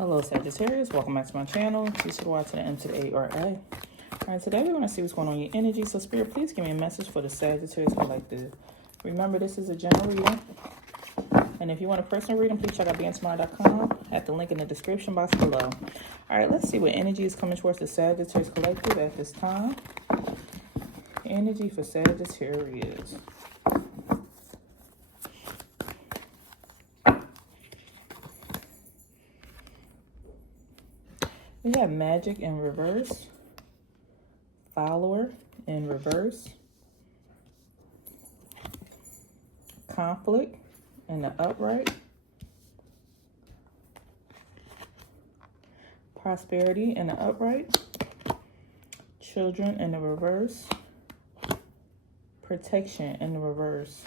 Hello Sagittarius, welcome back to my channel. Please to the Y to the M to the A or A. Alright, today we're going to see what's going on in your energy. So Spirit, please give me a message for the Sagittarius Collective. Remember, this is a general reading. And if you want a personal reading, please check out BeingTymara.com at the link in the description box below. Alright, let's see what energy is coming towards the Sagittarius Collective at this time. Energy for Sagittarius. We have Magic in reverse, Follower in reverse, Conflict in the upright, Prosperity in the upright, Children in the reverse, Protection in the reverse.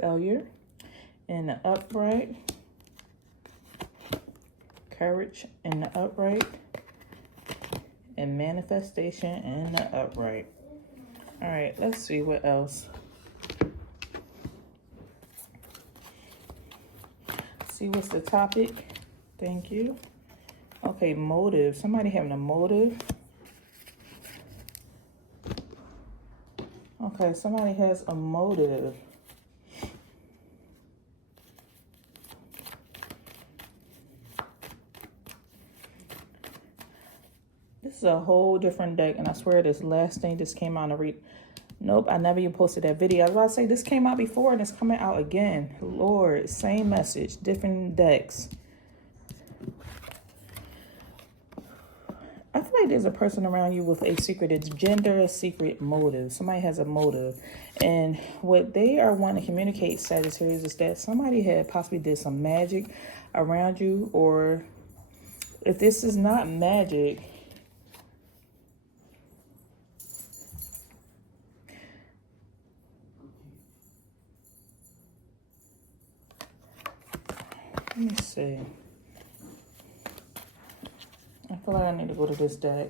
Failure in the upright, Courage in the upright, and Manifestation in the upright. All right, let's see what else. See what's the topic. Thank you. Okay, motive. Somebody having a motive. Okay, somebody has a motive. This is a whole different deck, and I swear this last thing just came out to read. Nope, I never even posted that video. I was about to say this came out before and it's coming out again. Lord, same message, different decks. I feel like there's a person around you with a secret agenda, a secret motive. Somebody has a motive. And what they are wanting to communicate, Sagittarius, is that somebody had possibly did some magic around you. Or if this is not magic, let me see. I feel like I need to go to this deck.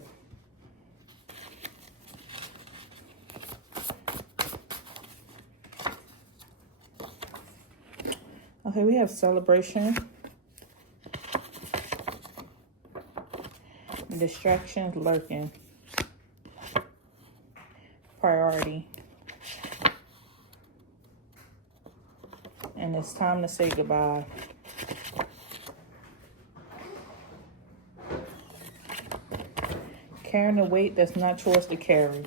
Okay, we have celebration, distractions lurking, priority, and it's time to say goodbye. Carrying a weight that's not yours to carry.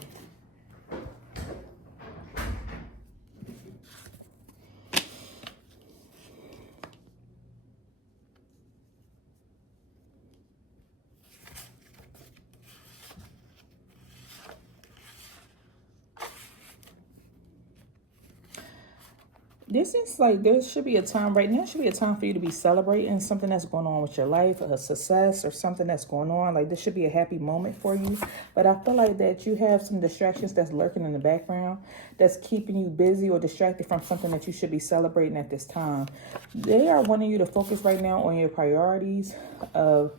This is like, there should be a time right now, should be a time for you to be celebrating something that's going on with your life, a success or something that's going on. Like this should be a happy moment for you. But I feel like that you have some distractions that's lurking in the background that's keeping you busy or distracted from something that you should be celebrating at this time. They are wanting you to focus right now on your priorities of,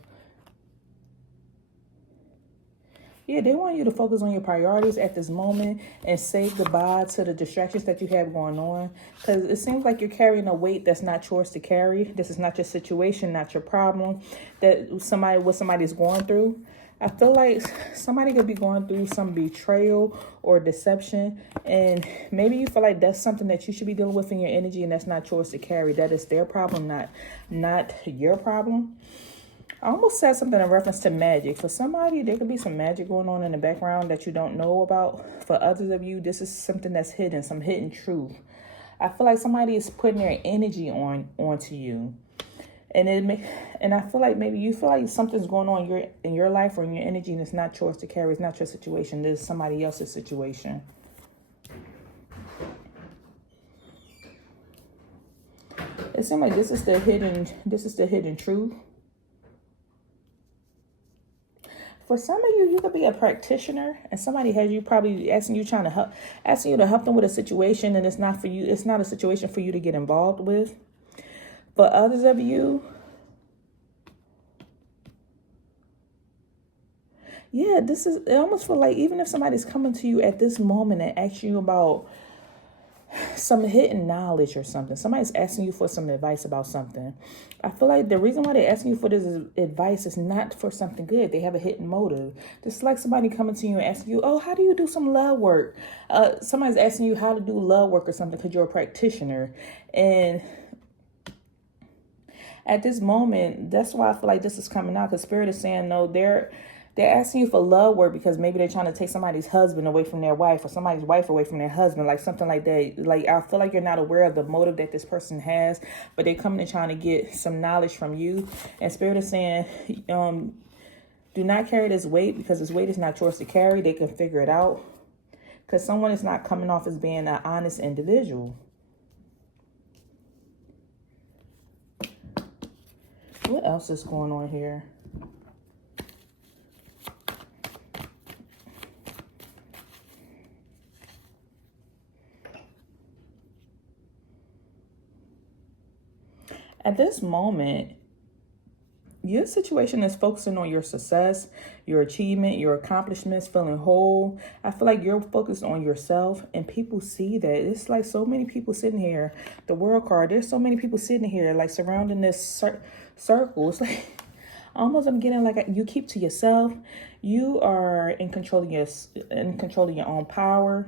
yeah, they want you to focus on your priorities at this moment and say goodbye to the distractions that you have going on. Because it seems like you're carrying a weight that's not yours to carry. This is not your situation, not your problem. That what somebody's going through. I feel like somebody could be going through some betrayal or deception. And maybe you feel like that's something that you should be dealing with in your energy and that's not yours to carry. That is their problem, not your problem. I almost said something in reference to magic. For somebody, there could be some magic going on in the background that you don't know about. For others of you, this is something that's hidden, some hidden truth. I feel like somebody is putting their energy onto you. And I feel like maybe you feel like something's going on in your life or in your energy and it's not yours to carry. It's not your situation. This is somebody else's situation. It seems like this is the hidden truth. For some of you, you could be a practitioner and somebody has you probably asking you to help them with a situation, and it's not for you. It's not a situation for you to get involved with. For others of you, Yeah, this is, it almost feel like even if somebody's coming to you at this moment and asking you about some hidden knowledge or something, somebody's asking you for some advice about something, I feel like the reason why they're asking you for this advice is not for something good. They have a hidden motive. Just like somebody coming to you and asking you, oh, how do you do some love work? Somebody's asking you how to do love work or something because you're a practitioner. And at this moment, that's why I feel like this is coming out, because Spirit is saying, no, they're asking you for love work because maybe they're trying to take somebody's husband away from their wife, or somebody's wife away from their husband, like something like that. Like, I feel like you're not aware of the motive that this person has, but they're coming and trying to get some knowledge from you. And Spirit is saying, do not carry this weight, because this weight is not yours to carry. They can figure it out, because someone is not coming off as being an honest individual. What else is going on here? At this moment, your situation is focusing on your success, your achievement, your accomplishments, feeling whole. I feel like you're focused on yourself, and people see that. It's like so many people sitting here. The world card, there's so many people sitting here, like surrounding this circle. It's like almost I'm getting like you keep to yourself. You are in control of your own power.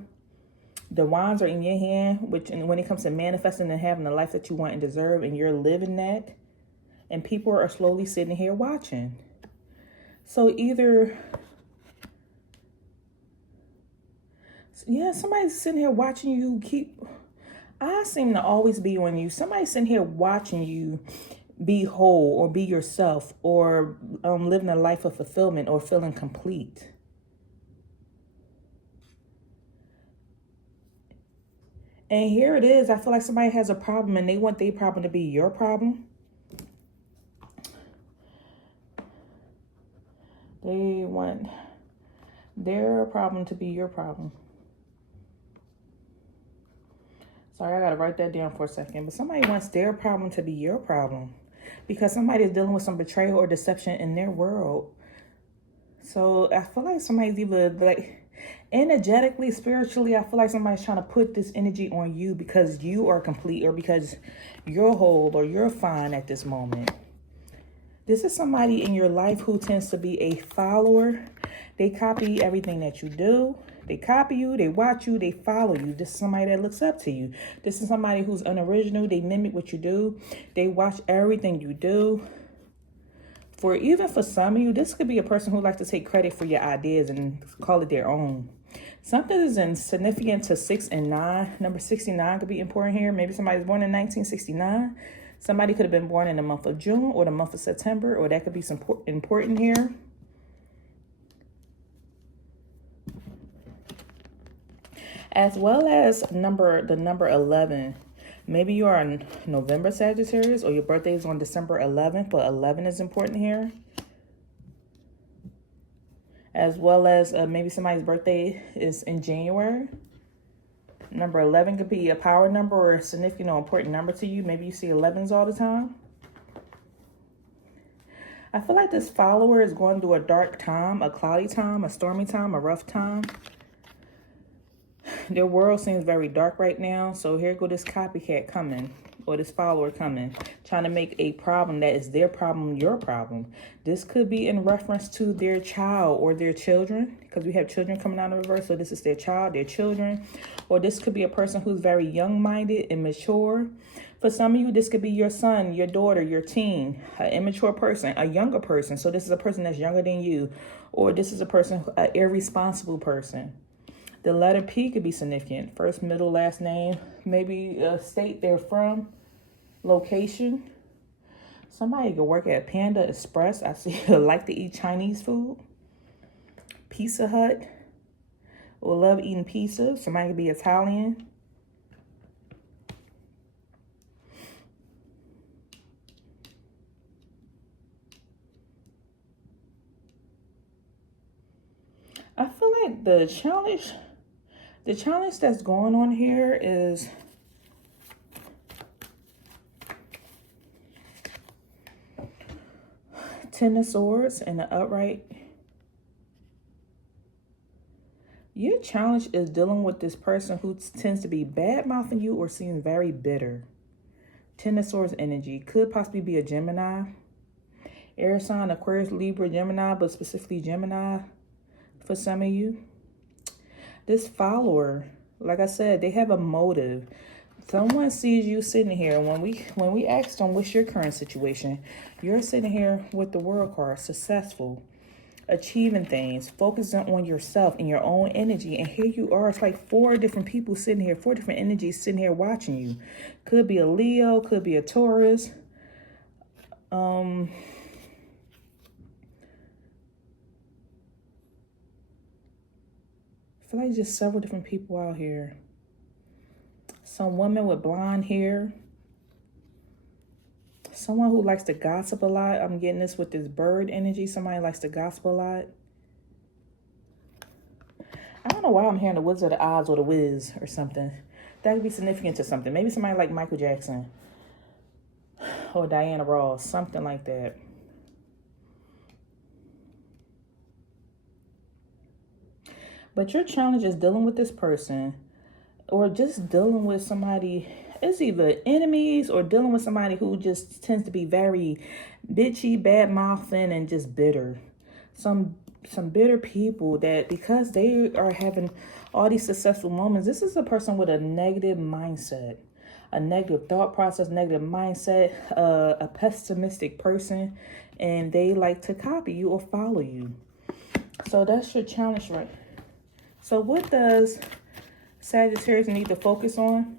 The wands are in your hand, which, and when it comes to manifesting and having the life that you want and deserve, and you're living that, and people are slowly sitting here watching. So either, yeah, somebody's sitting here watching you I seem to always be on you. Somebody's sitting here watching you be whole or be yourself, or living a life of fulfillment or feeling complete. And here it is. I feel like somebody has a problem and they want their problem to be your problem. They want their problem to be your problem. Sorry, I got to write that down for a second. But somebody wants their problem to be your problem, because somebody is dealing with some betrayal or deception in their world. So I feel like somebody's either like energetically, spiritually, I feel like somebody's trying to put this energy on you because you are complete, or because you're whole, or you're fine at this moment. This is somebody in your life who tends to be a follower. They copy everything that you do. They copy you, they watch you, they follow you. This is somebody that looks up to you. This is somebody who's unoriginal. They mimic what you do. They watch everything you do. Even for some of you, this could be a person who likes to take credit for your ideas and call it their own. Something is significant to 6 and 9. Number 69 could be important here. Maybe somebody's born in 1969. Somebody could have been born in the month of June or the month of September, or that could be some important here. As well as the number 11. Maybe you are a November Sagittarius, or your birthday is on December 11th, but 11 is important here. As well as maybe somebody's birthday is in January. Number 11 could be a power number or a significant or important number to you. Maybe you see 11s all the time. I feel like this follower is going through a dark time, a cloudy time, a stormy time, a rough time. Their world seems very dark right now. So here go this copycat coming, or this follower coming, trying to make a problem that is their problem your problem. This could be in reference to their child or their children, because we have children coming out of reverse. So this is their child, their children. Or this could be a person who's very young-minded and mature. For some of you, this could be your son, your daughter, your teen, an immature person, a younger person. So this is a person that's younger than you. Or this is a person, an irresponsible person. The letter P could be significant. First, middle, last name. Maybe a state they're from. Location. Somebody could work at Panda Express. I see like to eat Chinese food. Pizza Hut. Or love eating pizza. Somebody could be Italian. I feel like the challenge that's going on here is Ten of Swords and the upright. Your challenge is dealing with this person who tends to be bad-mouthing you or seems very bitter. Ten of Swords energy. Could possibly be a Gemini. Air sign, Aquarius, Libra, Gemini, but specifically Gemini for some of you. This follower, like I said, they have a motive. Someone sees you sitting here. When we asked them what's your current situation, you're sitting here with the World card, successful, achieving things, focusing on yourself and your own energy. And here you are. It's like 4 different people sitting here, 4 different energies sitting here watching you. Could be a Leo, could be a Taurus. I feel like just several different people out here. Some woman with blonde hair. Someone who likes to gossip a lot. I'm getting this with this bird energy. Somebody likes to gossip a lot. I don't know why I'm hearing the Wizard of Oz or the Wiz or something. That could be significant to something. Maybe somebody like Michael Jackson or Diana Ross, something like that. But your challenge is dealing with this person or just dealing with somebody. It's either enemies or dealing with somebody who just tends to be very bitchy, bad-mouthing, and just bitter. Some bitter people that because they are having all these successful moments, this is a person with a negative mindset, a negative thought process, negative mindset, a pessimistic person, and they like to copy you or follow you. So that's your challenge, right? So what does Sagittarius need to focus on?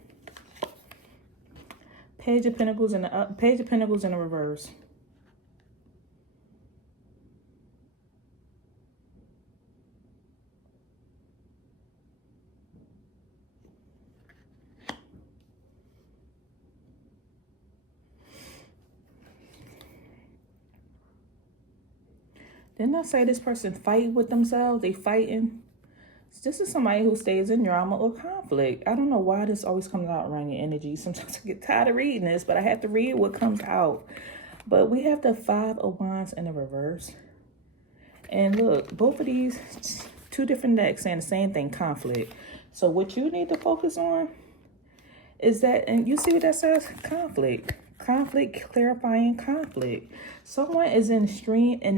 Page of Pentacles in the Page of Pentacles in the reverse. Didn't I say this person fighting with themselves? They fighting. This is somebody who stays in drama or conflict. I don't know why this always comes out around your energy. Sometimes I get tired of reading this, but I have to read what comes out. But we have the 5 of Wands in the reverse. And look, both of these, 2 different decks saying the same thing, conflict. So what you need to focus on is that, and you see what that says? Conflict. Conflict, clarifying conflict. Someone is in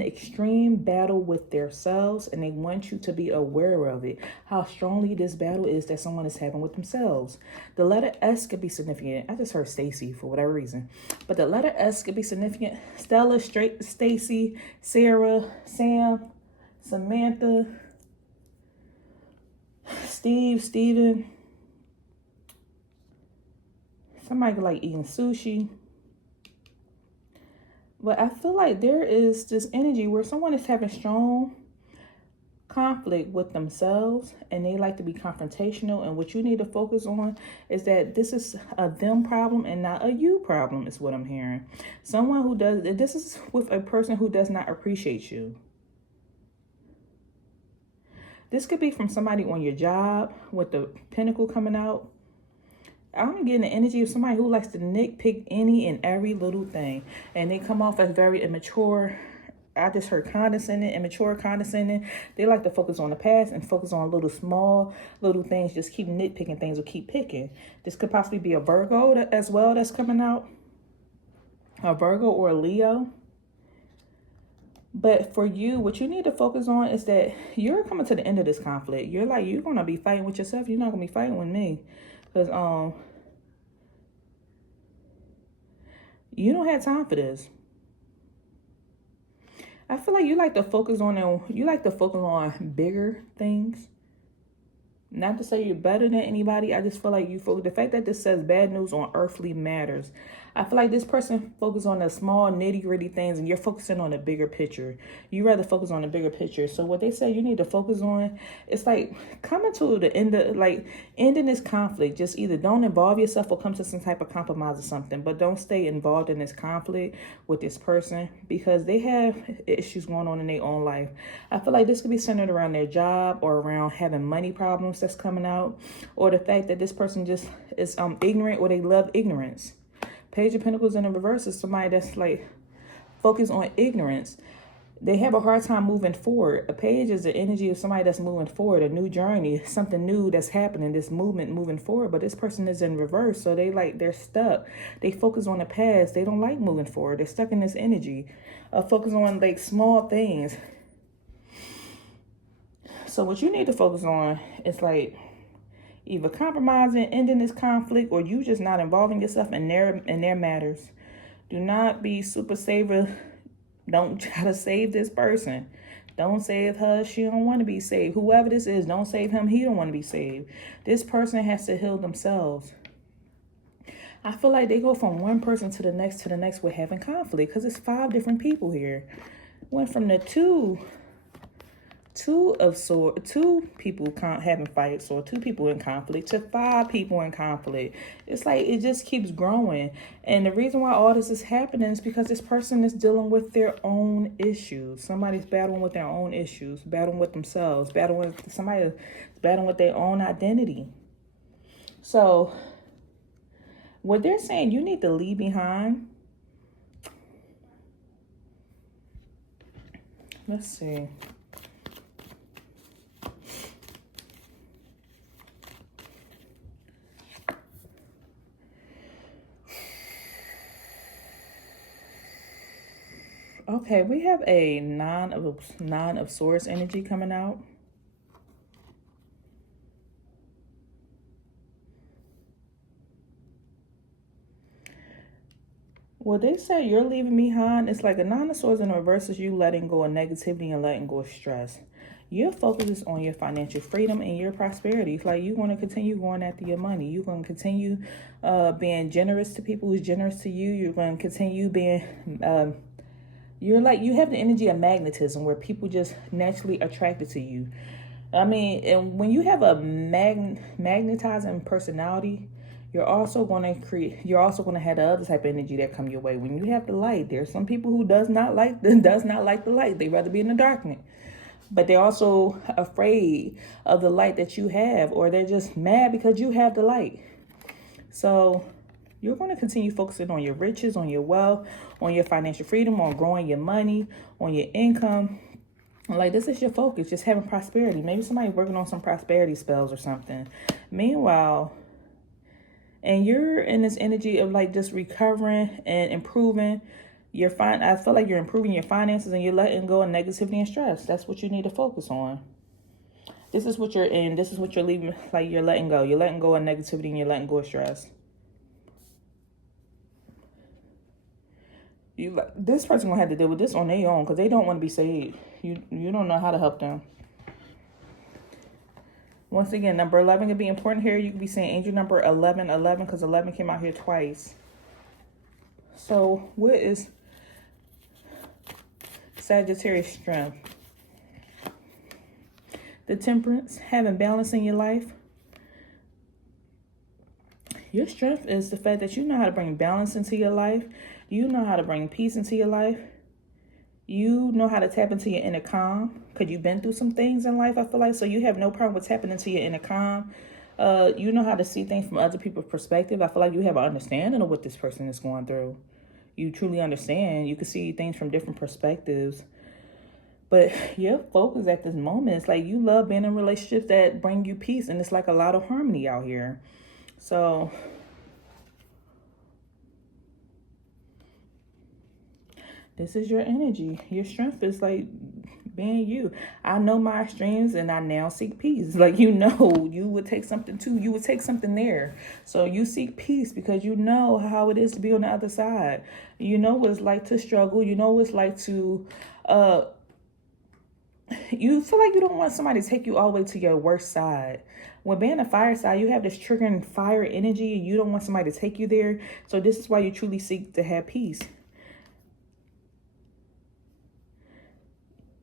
extreme battle with themselves, and they want you to be aware of it. How strongly this battle is that someone is having with themselves. The letter S could be significant. I just heard Stacy for whatever reason. But the letter S could be significant. Stella, Stacy, Sarah, Sam, Samantha, Steve, Steven. Somebody like eating sushi. But I feel like there is this energy where someone is having strong conflict with themselves and they like to be confrontational. And what you need to focus on is that this is a them problem and not a you problem is what I'm hearing. Someone who does, this is with a person who does not appreciate you. This could be from somebody on your job with the pentacle coming out. I'm getting the energy of somebody who likes to nitpick any and every little thing. And they come off as very immature. I just heard condescending, immature, condescending. They like to focus on the past and focus on little things. Just keep nitpicking things or keep picking. This could possibly be a Virgo as well that's coming out. A Virgo or a Leo. But for you, what you need to focus on is that you're coming to the end of this conflict. You're going to be fighting with yourself. You're not going to be fighting with me. Because you don't have time for this. I feel like you like to focus on bigger things. Not to say you're better than anybody. I just feel like you focus. The fact that this says bad news on earthly matters. I feel like this person focuses on the small nitty gritty things and you're focusing on the bigger picture. You rather focus on the bigger picture. So what they say you need to focus on, it's like coming to the end of, like ending this conflict. Just either don't involve yourself or come to some type of compromise or something. But don't stay involved in this conflict with this person because they have issues going on in their own life. I feel like this could be centered around their job or around having money problems that's coming out, or the fact that this person just is ignorant or they love ignorance. Page of Pentacles in the reverse is somebody that's like focused on ignorance. they have a hard time moving forward. A page is the energy of somebody that's moving forward, a new journey, something new that's happening, this movement moving forward. But this person is in reverse, so they're stuck. They focus on the past. They don't like moving forward. They're stuck in this energy of focus on like small things. So what you need to focus on is like either compromising, ending this conflict, or you just not involving yourself in their matters. Do not be super saver. Don't try to save this person. Don't save her. She don't want to be saved. Whoever this is, don't save him. He don't want to be saved. This person has to heal themselves. I feel like they go from one person to the next with having conflict, because it's 5 different people here. Went from the two people having fights, or 2 people in conflict, to 5 people in conflict. It's like it just keeps growing. And the reason why all this is happening is because this person is dealing with their own issues. Somebody's battling with their own issues, battling with themselves, battling with their own identity. So what they're saying, you need to leave behind. Let's see. Okay, we have a nine of swords energy coming out. Well, they say you're leaving behind. It's like a 9 of swords in reverse is you letting go of negativity and letting go of stress. Your focus is on your financial freedom and your prosperity. It's like you want to continue going after your money. You're going to continue being generous to people who's generous to you. You're going to continue being... you have the energy of magnetism where people just naturally attracted to you. I mean, and when you have a magnetizing personality, you're also going to have the other type of energy that come your way. When you have the light, there's some people who does not like the light. They rather be in the darkness. But they're also afraid of the light that you have, or they're just mad because you have the light. So you're going to continue focusing on your riches, on your wealth, on your financial freedom, on growing your money, on your income. Like, this is your focus, just having prosperity. Maybe somebody working on some prosperity spells or something. Meanwhile, and you're in this energy of like just recovering and improving I feel like you're improving your finances and you're letting go of negativity and stress. That's what you need to focus on. This is what you're in. This is what you're leaving. Like, you're letting go. You're letting go of negativity and you're letting go of stress. This person gonna have to deal with this on their own because they don't want to be saved. You don't know how to help them. Once again, number 11 can be important here. You can be saying angel number 1111 because 11 came out here twice. So what is Sagittarius strength? The Temperance, having balance in your life. Your strength is the fact that you know how to bring balance into your life. You know how to bring peace into your life. You know how to tap into your inner calm because you've been through some things in life, I feel like. So you have no problem with tapping into your inner calm. You know how to see things from other people's perspective. I feel like you have an understanding of what this person is going through. You truly understand. You can see things from different perspectives. But your focus at this moment is like you love being in relationships that bring you peace. And it's like a lot of harmony out here. So this is your energy. Your strength is like being you. I know my extremes and I now seek peace. Like, you would take something too. You would take something there. So you seek peace because you know how it is to be on the other side. You know what it's like to struggle. You know what it's like to, you feel like you don't want somebody to take you all the way to your worst side. When being a fire side, you have this triggering fire energy and you don't want somebody to take you there. So this is why you truly seek to have peace.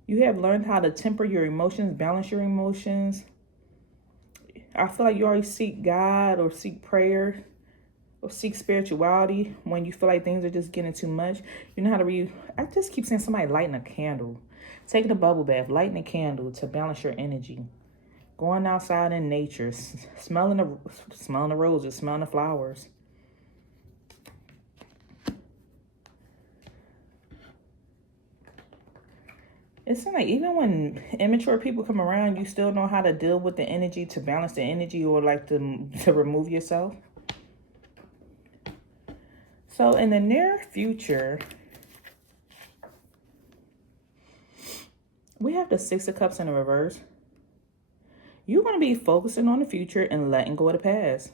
You have learned how to temper your emotions, balance your emotions. I feel like you already seek God or seek prayer or seek spirituality when you feel like things are just getting too much. You know how to I just keep saying somebody lighting a candle. Taking a bubble bath, lighting a candle to balance your energy. Going outside in nature, smelling the roses, smelling the flowers. It seems like even when immature people come around, you still know how to deal with the energy, to balance the energy, or like to remove yourself. So in the near future, we have the Six of Cups in the reverse. You're going to be focusing on the future and letting go of the past.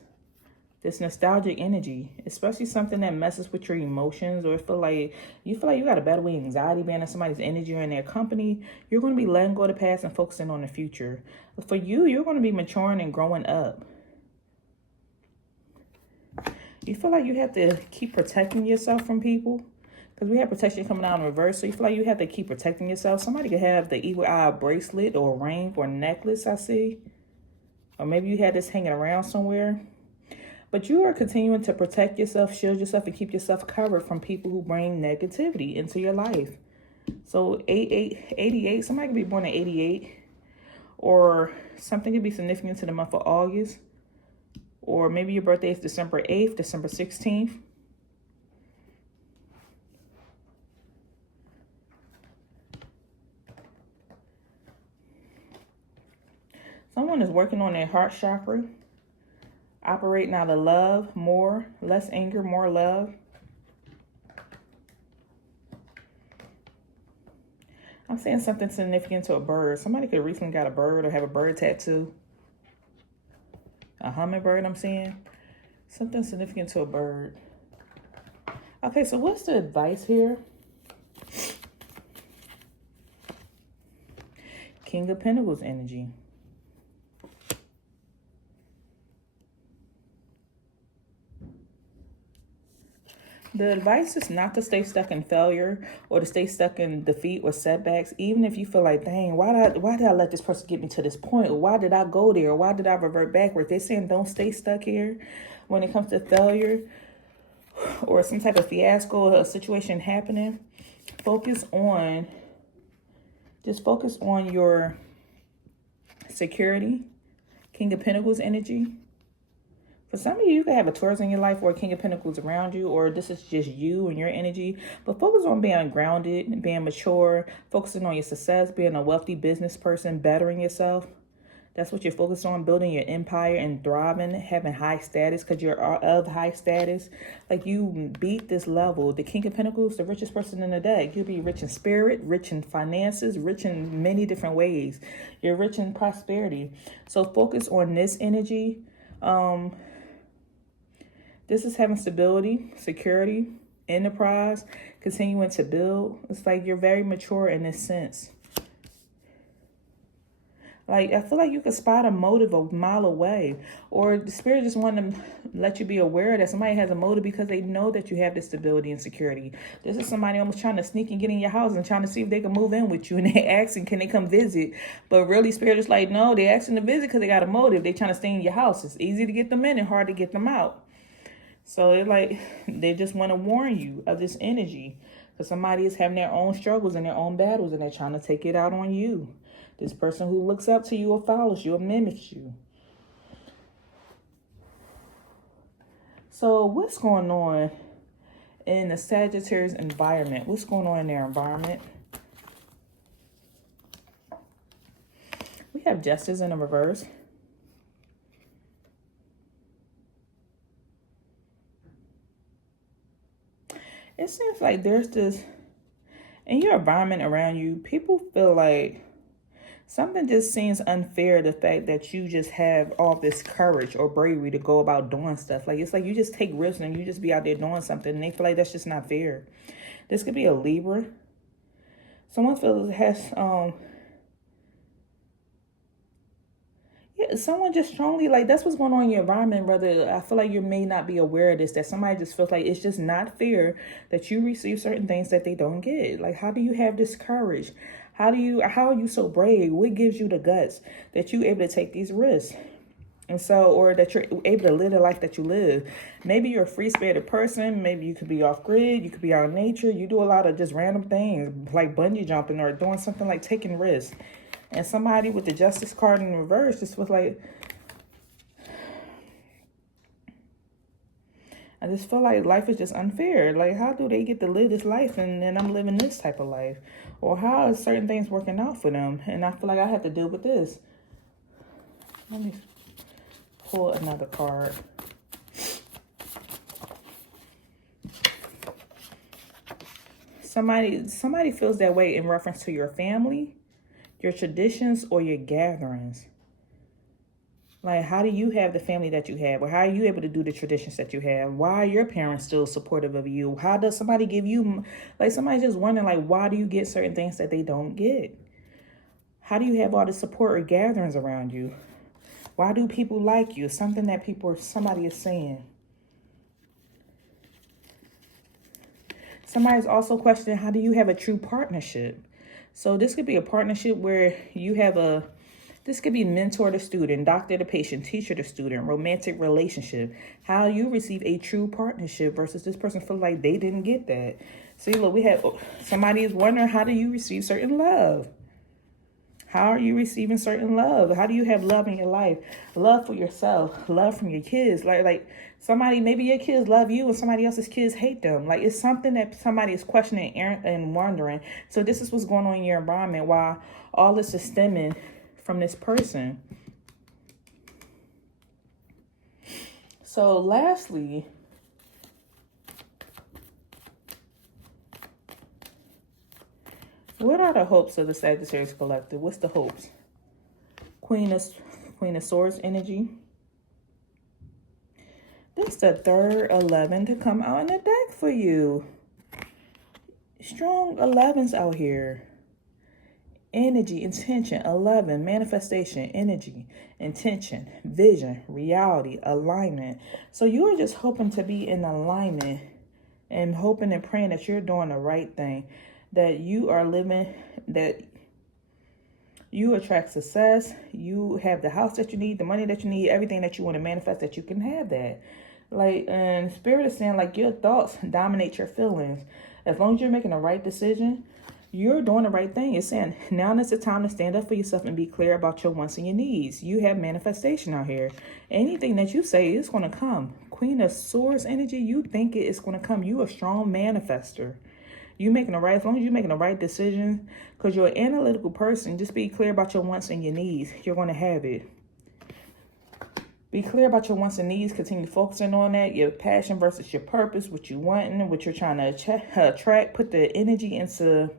This nostalgic energy, especially something that messes with your emotions, or feel like you got a battle with anxiety being in somebody's energy or in their company. You're going to be letting go of the past and focusing on the future. For you, you're going to be maturing and growing up. You feel like you have to keep protecting yourself from people, because we have protection coming out in reverse. So you feel like you have to keep protecting yourself. Somebody could have the evil eye bracelet or ring or necklace, I see. Or maybe you had this hanging around somewhere. But you are continuing to protect yourself, shield yourself, and keep yourself covered from people who bring negativity into your life. So 88, somebody could be born in 88. Or something could be significant to the month of August. Or maybe your birthday is December 8th, December 16th. Someone is working on their heart chakra. Operating out of love, more, less anger, more love. I'm saying something significant to a bird. Somebody could recently got a bird or have a bird tattoo. A hummingbird, I'm saying. Something significant to a bird. Okay, so what's the advice here? King of Pentacles energy. The advice is not to stay stuck in failure or to stay stuck in defeat or setbacks. Even if you feel like, dang, why did I let this person get me to this point? Or why did I go there? Or why did I revert backwards? They're saying don't stay stuck here when it comes to failure or some type of fiasco or a situation happening. Focus on your security. King of Pentacles energy. For some of you, you could have a Taurus in your life or a King of Pentacles around you, or this is just you and your energy. But focus on being grounded, being mature, focusing on your success, being a wealthy business person, bettering yourself. That's what you're focused on, building your empire and thriving, having high status because you're of high status. Like you beat this level. The King of Pentacles, the richest person in the deck. You'll be rich in spirit, rich in finances, rich in many different ways. You're rich in prosperity. So focus on this energy. This is having stability, security, enterprise, continuing to build. It's like you're very mature in this sense. Like, I feel like you could spot a motive a mile away. Or the spirit just want to let you be aware that somebody has a motive because they know that you have this stability and security. This is somebody almost trying to sneak and get in your house and trying to see if they can move in with you. And they asking, can they come visit? But really, spirit is like, no, they asking to visit because they got a motive. They trying to stay in your house. It's easy to get them in and hard to get them out. So they're like, they just want to warn you of this energy. Because somebody is having their own struggles and their own battles and they're trying to take it out on you. This person who looks up to you or follows you or mimics you. So what's going on in the Sagittarius environment? What's going on in their environment? We have Justice in the reverse. It seems like there's this, in your environment around you, people feel like something just seems unfair, the fact that you just have all this courage or bravery to go about doing stuff. Like, it's like you just take risks and you just be out there doing something and they feel like that's just not fair. This could be a Libra. Someone feels someone just strongly, like, that's what's going on in your environment, brother. I feel like you may not be aware of this, that somebody just feels like it's just not fair that you receive certain things that they don't get. Like, how do you have this courage? How are you so brave? What gives you the guts that you're able to take these risks? And so, or that you're able to live the life that you live. Maybe you're a free-spirited person. Maybe you could be off-grid. You could be out in nature. You do a lot of just random things like bungee jumping or doing something like taking risks. And somebody with the Justice card in reverse just was like, I just feel like life is just unfair. Like, how do they get to live this life and then I'm living this type of life? Or how is certain things working out for them? And I feel like I have to deal with this. Let me pull another card. Somebody feels that way in reference to your family, your traditions, or your gatherings. Like, how do you have the family that you have? Or how are you able to do the traditions that you have? Why are your parents still supportive of you? How does somebody give you, like, somebody's just wondering, like, why do you get certain things that they don't get? How do you have all the support or gatherings around you? Why do people like you? Something that somebody is saying. Somebody's also questioning, how do you have a true partnership? So this could be a partnership where you have this could be mentor to student, doctor to patient, teacher to student, romantic relationship. How you receive a true partnership versus this person feels like they didn't get that. See, look, we have somebody is wondering, how do you receive certain love? How are you receiving certain love? How do you have love in your life? Love for yourself, love from your kids. Like somebody, maybe your kids love you and somebody else's kids hate them. Like, it's something that somebody is questioning and wondering. So this is what's going on in your environment while all this is stemming from this person. So lastly, what are the hopes of the Sagittarius collective? What's the hopes? Queen of Swords energy. This is the third 11 to come out in the deck for you. Strong 11s out here. Energy, intention, 11, manifestation, energy, intention, vision, reality, alignment. So you are just hoping to be in alignment and hoping and praying that you're doing the right thing, that you are living, that you attract success, you have the house that you need, the money that you need, everything that you want to manifest, that you can have that. Like, and Spirit is saying, like, your thoughts dominate your feelings. As long as you're making the right decision, you're doing the right thing. It's saying now is the time to stand up for yourself and be clear about your wants and your needs. You have manifestation out here. Anything that you say is going to come. Queen of Swords energy, you think it is going to come. You a strong manifester. You making the right, as long as you're making the right decision, because you're an analytical person, just be clear about your wants and your needs. You're going to have it. Be clear about your wants and needs. Continue focusing on that. Your passion versus your purpose, what you want and what you're trying to attract. Put the energy into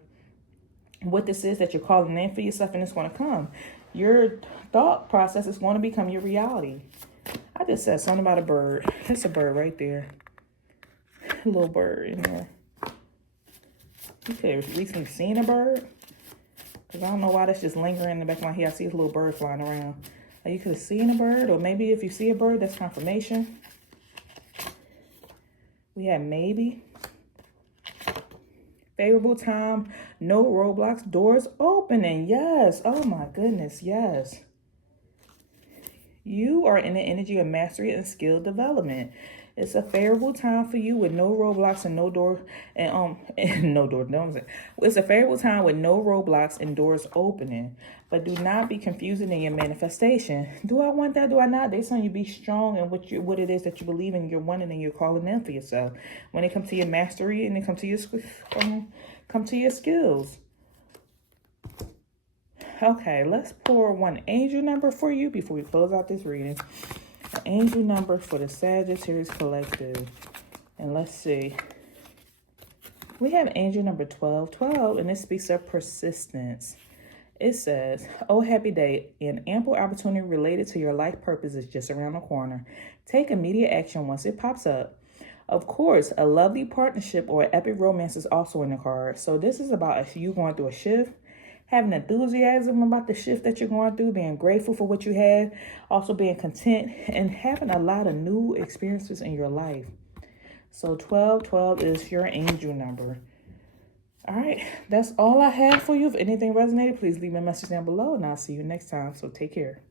what this is that you're calling in for yourself, and it's going to come. Your thought process is going to become your reality. I just said something about a bird. That's a bird right there. A little bird in there. You could have recently seen a bird. Because I don't know why that's just lingering in the back of my head. I see this little bird flying around. Like, you could have seen a bird, or maybe if you see a bird, that's confirmation. We have maybe. Favorable time, no roadblocks, doors opening. Yes. Oh my goodness. Yes. You are in the energy of mastery and skill development. It's a favorable time for you with no roadblocks and no door and no door. No, it's a favorable time with no roadblocks and doors opening. But do not be confusing in your manifestation. Do I want that? Do I not? They're saying you be strong in what it is that you believe in, you're wanting, and you're calling in for yourself. When it comes to your mastery and it comes to your skills. Okay, let's pour one angel number for you before we close out this reading. An angel number for the Sagittarius collective. And let's see. We have angel number 1212, and this speaks of persistence. It says, oh, happy day, an ample opportunity related to your life purpose is just around the corner. Take immediate action once it pops up. Of course, a lovely partnership or epic romance is also in the card. So this is about you going through a shift, having enthusiasm about the shift that you're going through, being grateful for what you have, also being content, and having a lot of new experiences in your life. So 1212 is your angel number. All right, that's all I have for you. If anything resonated, please leave me a message down below, and I'll see you next time. So take care.